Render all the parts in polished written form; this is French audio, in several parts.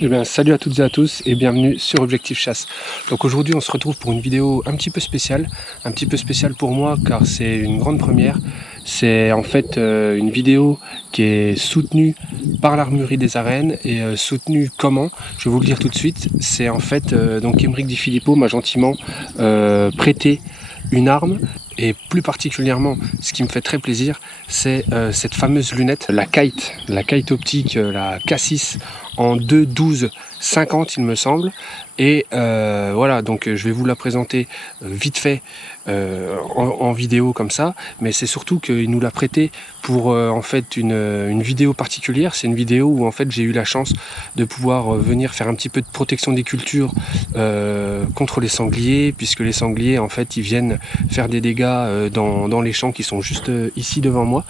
Eh bien, salut à toutes et à tous et bienvenue sur Objectif Chasse. Donc aujourd'hui on se retrouve pour une vidéo un petit peu spéciale pour moi car c'est une grande première. C'est en fait une vidéo qui est soutenue par l'Armurerie des Arènes et soutenue comment? Je vais vous le dire tout de suite. C'est en fait donc Aymeric Di Filippo m'a gentiment prêté une arme. Et plus particulièrement, ce qui me fait très plaisir, c'est cette fameuse lunette, la kite optique, la K6 en 2.12.50 il me semble. Et voilà, donc je vais vous la présenter vite fait en vidéo comme ça, mais c'est surtout qu'il nous l'a prêté pour en fait une vidéo particulière. C'est une vidéo où en fait j'ai eu la chance de pouvoir venir faire un petit peu de protection des cultures contre les sangliers, puisque les sangliers en fait ils viennent faire des dégâts dans les champs qui sont juste ici devant moi.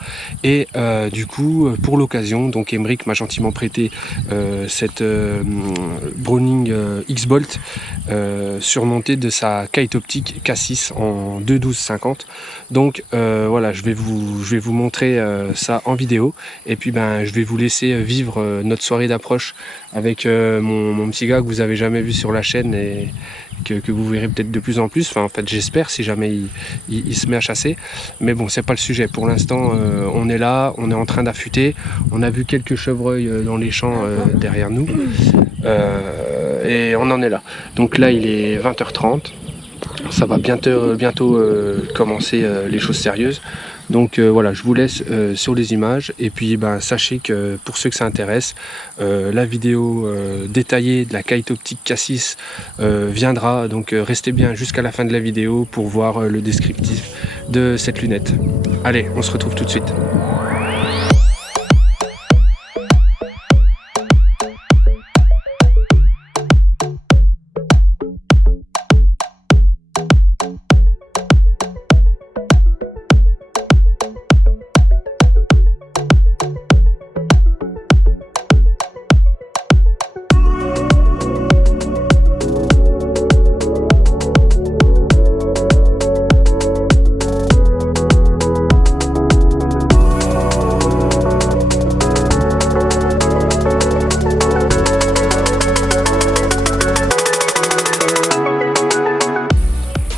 Et du coup pour l'occasion, donc Aymeric m'a gentiment prêté cette Browning X-Bolt surmontée de sa kite optique K6 en 2.12.50. Donc voilà, je vais vous montrer ça en vidéo et puis ben je vais vous laisser vivre notre soirée d'approche avec mon petit gars que vous avez jamais vu sur la chaîne et que vous verrez peut-être de plus en plus. Enfin, en fait, j'espère si jamais il se met à chasser. Mais bon, c'est pas le sujet. Pour l'instant, on est là, on est en train d'affûter. On a vu quelques chevreuils dans les champs derrière nous. Et on en est là. Donc là, il est 20h30. Ça va bientôt commencer les choses sérieuses. Donc voilà, je vous laisse sur les images et puis ben, sachez que pour ceux que ça intéresse, la vidéo détaillée de la kite optique K6 viendra, donc restez bien jusqu'à la fin de la vidéo pour voir le descriptif de cette lunette. Allez, on se retrouve tout de suite.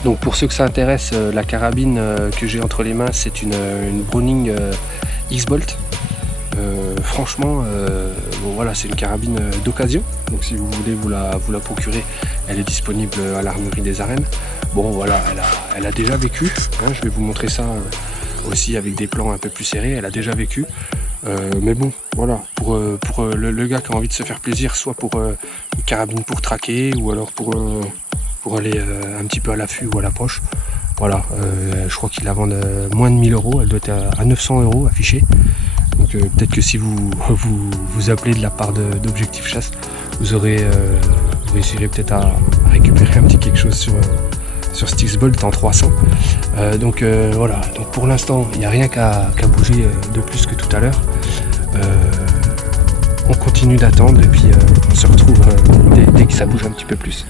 Donc pour ceux que ça intéresse, la carabine que j'ai entre les mains, c'est une Browning X-Bolt. Franchement, bon, voilà, c'est une carabine d'occasion. Donc si vous voulez vous la procurer, elle est disponible à l'Armurerie des Arènes. Bon voilà, elle a déjà vécu. Hein, je vais vous montrer ça aussi avec des plans un peu plus serrés. Elle a déjà vécu. Mais bon, voilà, pour le gars qui a envie de se faire plaisir, soit pour une carabine pour traquer ou alors pour aller un petit peu à l'affût ou à l'approche. Voilà, je crois qu'ils la vendent moins de 1000 €, elle doit être à 900 € affichée. Donc peut-être que si vous appelez de la part d'Objectif Chasse, vous réussirez peut-être à récupérer un petit quelque chose sur Stixbolt en 300. Donc voilà, donc pour l'instant il n'y a rien qu'à bouger de plus que tout à l'heure. On continue d'attendre et puis on se retrouve dès que ça bouge un petit peu plus.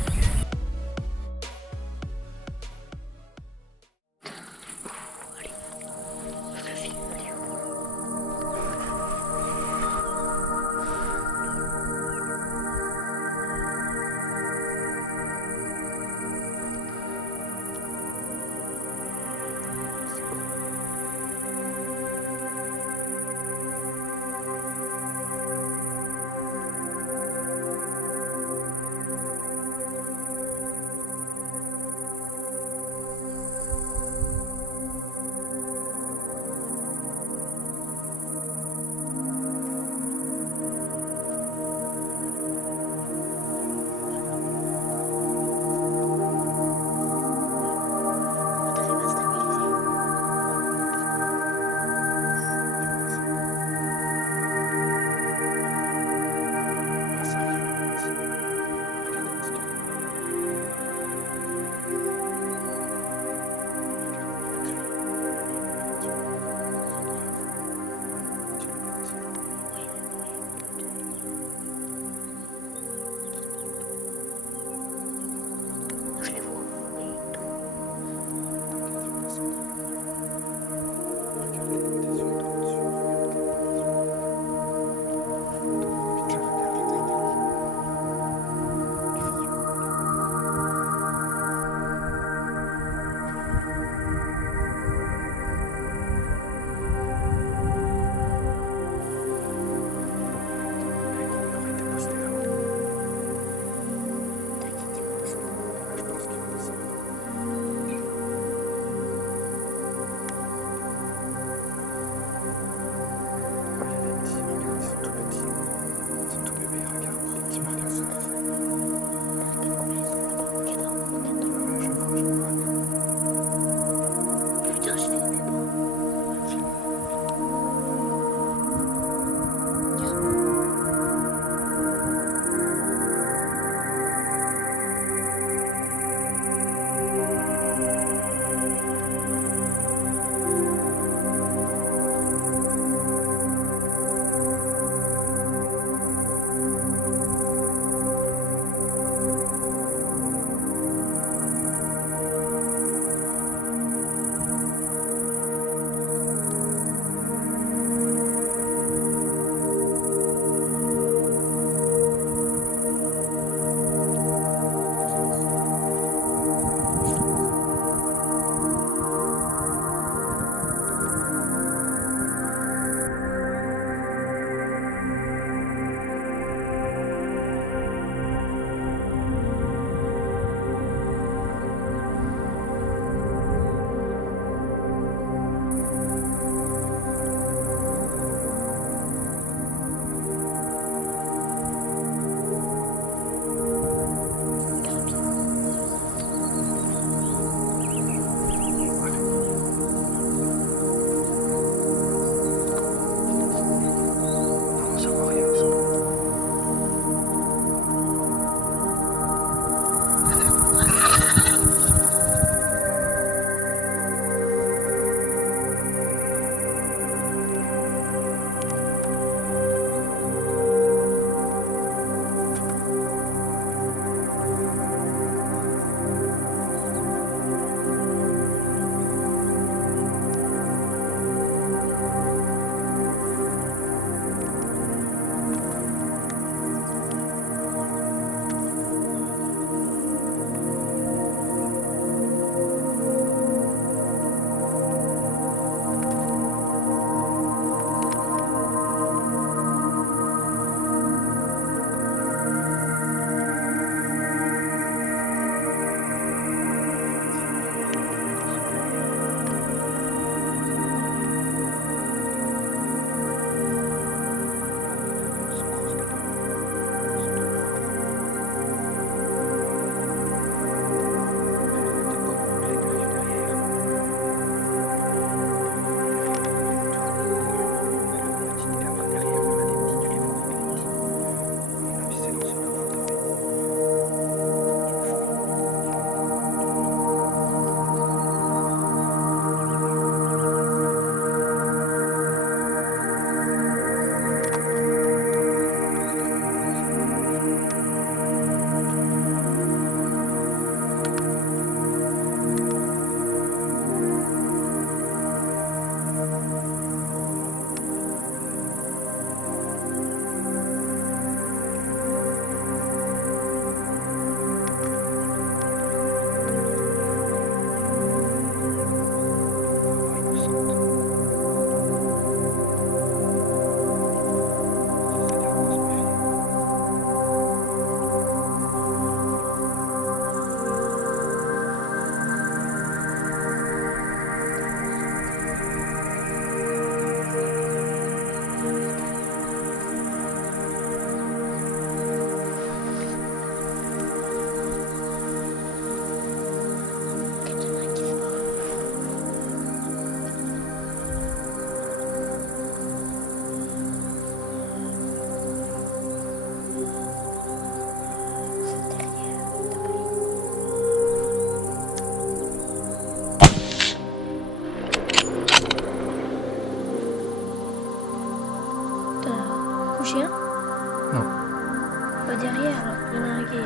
derrière, là. Il y en a un qui est...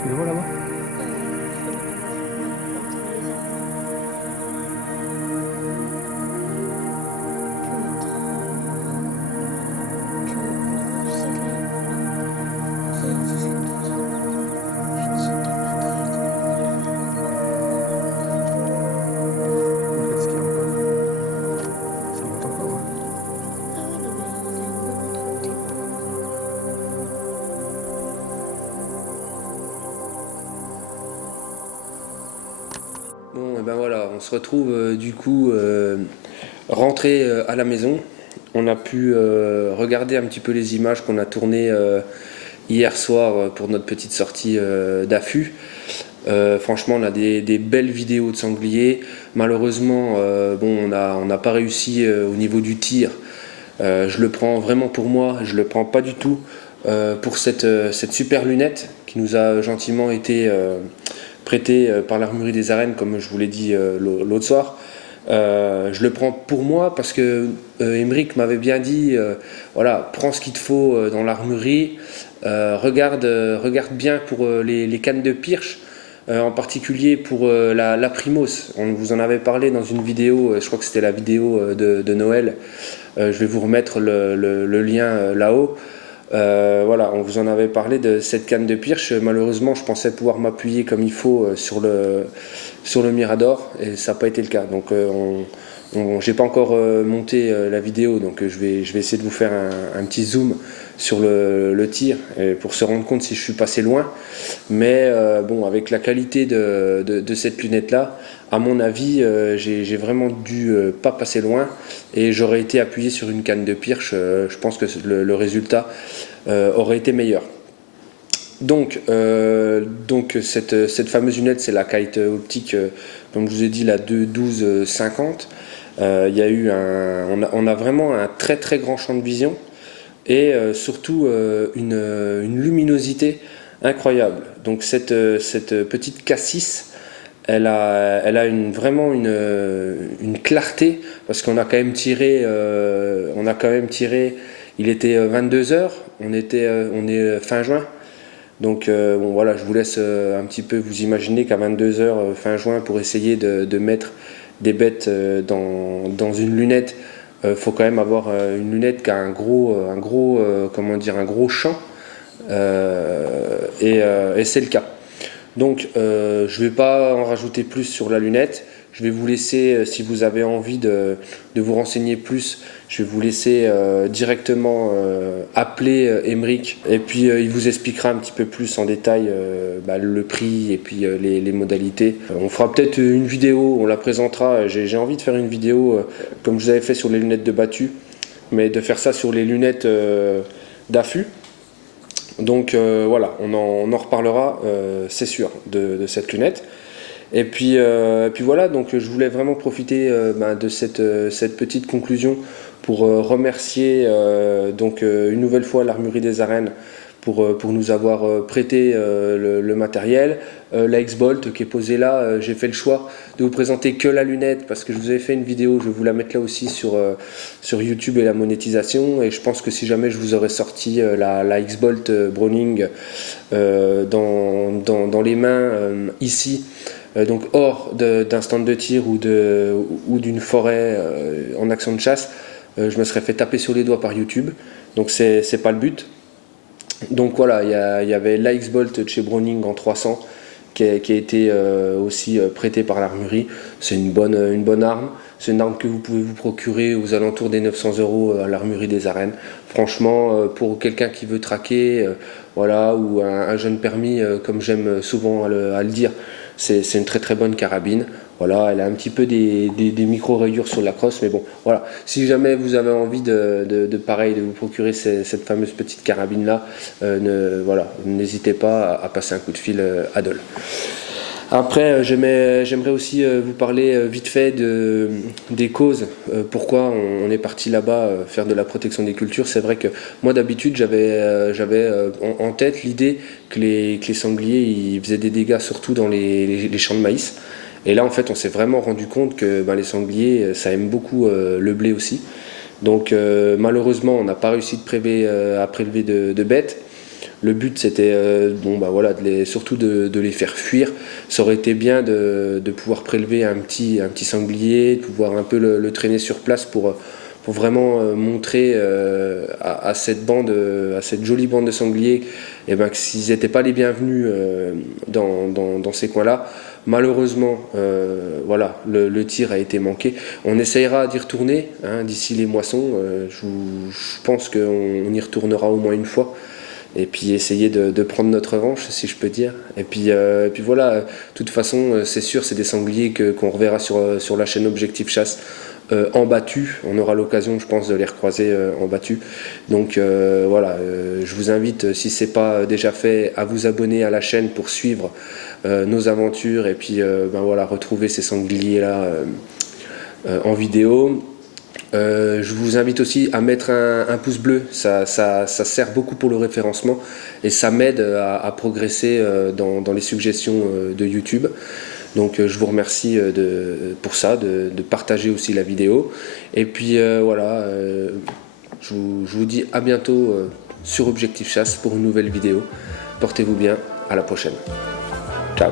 Tu le vois là-bas? Bon, et ben voilà, on se retrouve du coup rentré à la maison. On a pu regarder un petit peu les images qu'on a tournées hier soir pour notre petite sortie d'affût. Franchement, on a des belles vidéos de sangliers. Malheureusement, bon, on n'a pas réussi au niveau du tir. Je le prends vraiment pour moi, je le prends pas du tout pour cette super lunette qui nous a gentiment été prêtée par l'Armurerie des Arènes, comme je vous l'ai dit l'autre soir. Je le prends pour moi parce que Émeric m'avait bien dit voilà, prends ce qu'il te faut dans l'armurerie, regarde bien pour les cannes de pirche. En particulier pour la Primos. On vous en avait parlé dans une vidéo, je crois que c'était la vidéo de Noël. Je vais vous remettre le lien là-haut. Voilà, on vous en avait parlé de cette canne de pirche. Malheureusement, je pensais pouvoir m'appuyer comme il faut sur le Mirador et ça n'a pas été le cas. Donc, j'ai pas encore monté la vidéo, donc je vais essayer de vous faire un petit zoom sur le tir pour se rendre compte si je suis passé loin. Mais bon, avec la qualité de cette lunette là, à mon avis, j'ai vraiment dû pas passer loin et j'aurais été appuyé sur une canne de pirche. Je pense que le résultat aurait été meilleur. Donc cette fameuse lunette, c'est la Kite optique, comme je vous ai dit, la 212-50. On a vraiment un très très grand champ de vision et surtout une luminosité incroyable. Donc cette petite K6, elle a vraiment une clarté parce qu'on a quand même tiré, il était 22 h, on est fin juin. Donc bon, voilà, je vous laisse un petit peu vous imaginer qu'à 22 h fin juin, pour essayer de mettre des bêtes dans une lunette, faut quand même avoir une lunette qui a un gros champ, et c'est le cas. Donc je ne vais pas en rajouter plus sur la lunette. Je vais vous laisser, si vous avez envie de vous renseigner plus, je vais vous laisser directement appeler Émeric et puis il vous expliquera un petit peu plus en détail le prix et puis les modalités. On fera peut-être une vidéo, on la présentera. J'ai envie de faire une vidéo comme je vous avais fait sur les lunettes de battu, mais de faire ça sur les lunettes d'affût. Donc voilà, on en reparlera, c'est sûr, de cette lunette. Et puis voilà, donc je voulais vraiment profiter de cette petite conclusion pour remercier une nouvelle fois l'Armurerie des Arènes pour nous avoir prêté le matériel. La X-Bolt qui est posée là, j'ai fait le choix de vous présenter que la lunette parce que je vous avais fait une vidéo, je vais vous la mettre là aussi sur YouTube et la monétisation, et je pense que si jamais je vous aurais sorti la X-Bolt Browning dans les mains ici, donc hors d'un stand de tir ou d'une forêt en action de chasse, je me serais fait taper sur les doigts par YouTube, donc c'est pas le but. Donc voilà, il y avait la X-Bolt de chez Browning en 300 qui a été aussi prêtée par l'Armurerie. C'est une bonne arme. C'est une arme que vous pouvez vous procurer aux alentours des 900 € à l'Armurerie des Arènes. Franchement, pour quelqu'un qui veut traquer, voilà, ou un jeune permis, comme j'aime souvent à le dire, c'est une très bonne carabine. Voilà, elle a un petit peu des micro-rayures sur la crosse, mais bon, voilà. Si jamais vous avez envie de vous procurer cette fameuse petite carabine-là, voilà, n'hésitez pas à passer un coup de fil à Dole. Après, j'aimerais aussi vous parler vite fait des causes. Pourquoi on est parti là-bas faire de la protection des cultures. C'est vrai que moi d'habitude j'avais en tête l'idée que les sangliers ils faisaient des dégâts surtout dans les champs de maïs. Et là en fait on s'est vraiment rendu compte que les sangliers ça aime beaucoup le blé aussi. Donc malheureusement on n'a pas réussi à prélever de bêtes. Le but c'était surtout de les faire fuir. Ça aurait été bien de pouvoir prélever un petit sanglier, de pouvoir un peu le traîner sur place pour vraiment montrer à cette jolie bande de sangliers que s'ils n'étaient pas les bienvenus dans ces coins-là. Malheureusement, le tir a été manqué. On essayera d'y retourner d'ici les moissons. Je pense qu'on y retournera au moins une fois. Et puis essayer de prendre notre revanche, si je peux dire. Et puis voilà, de toute façon, c'est sûr, c'est des sangliers qu'on reverra sur la chaîne Objectif Chasse en battu. On aura l'occasion, je pense, de les recroiser en battu. Donc je vous invite, si ce n'est pas déjà fait, à vous abonner à la chaîne pour suivre nos aventures et puis retrouver ces sangliers-là en vidéo. Je vous invite aussi à mettre un pouce bleu, ça sert beaucoup pour le référencement et ça m'aide à progresser dans les suggestions de YouTube. Donc je vous remercie pour ça, de partager aussi la vidéo. Et puis je vous dis à bientôt sur Objectif Chasse pour une nouvelle vidéo. Portez-vous bien, à la prochaine. Ciao.